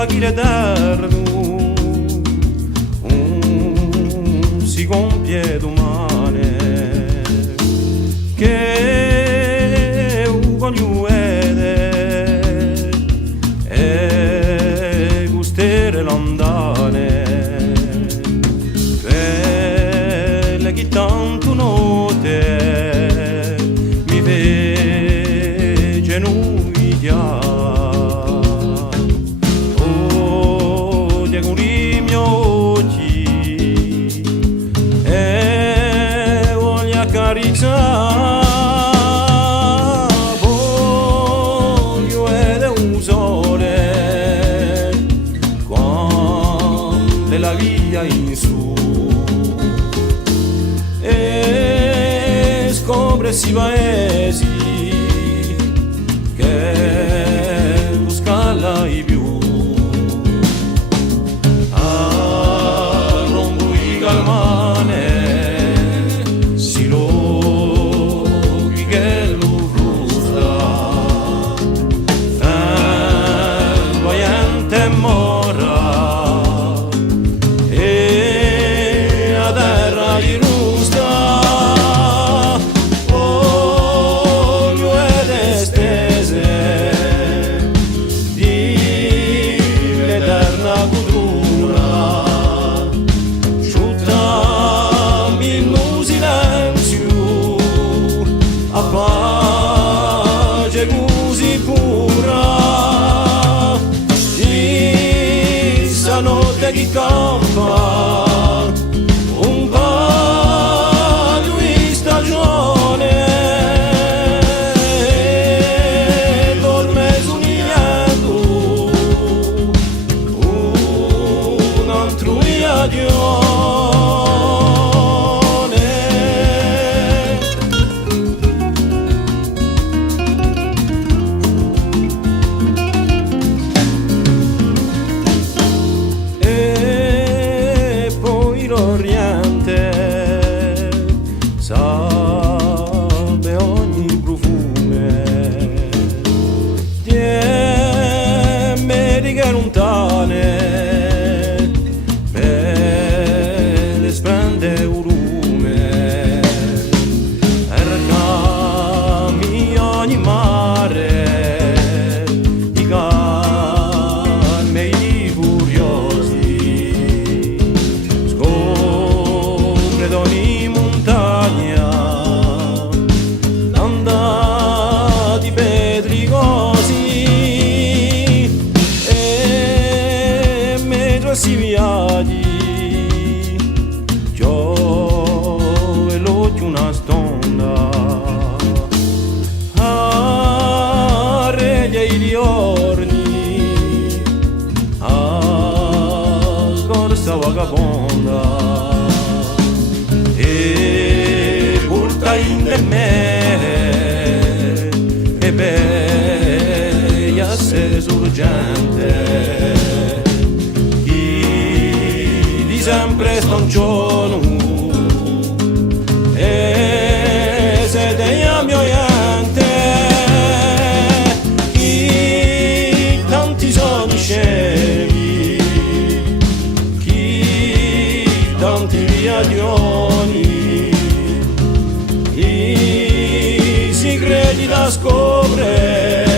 paghi l'eterno si compie domani che voglio vedere e gustare lontane quelle che tanto note mi fece nuidia. Voglio ed è un sole quando la via in su e scopre si paesi che non scala i più a rombo i calmane mora e a terra di rusta voglio ed estese di l'eterna cultura sciutami in un silenzio a pace così pura notte che campa un paio di stagione dorme sognando un altro adione. Sabe ogni profume di Americhe lontane per le splende urume ercami ogni mare i calmi e i furiosi scopre d'ogni montagna andati pedricosi e mentre si viaggi piove l'occhio una stonda a reglia i giorni a corsa vagabonda e porta in del me e bella se sorgente chi di sempre stonciono e se te ami oyente chi tanti sogni scegli chi tanti viaggioni i segreti da scoprire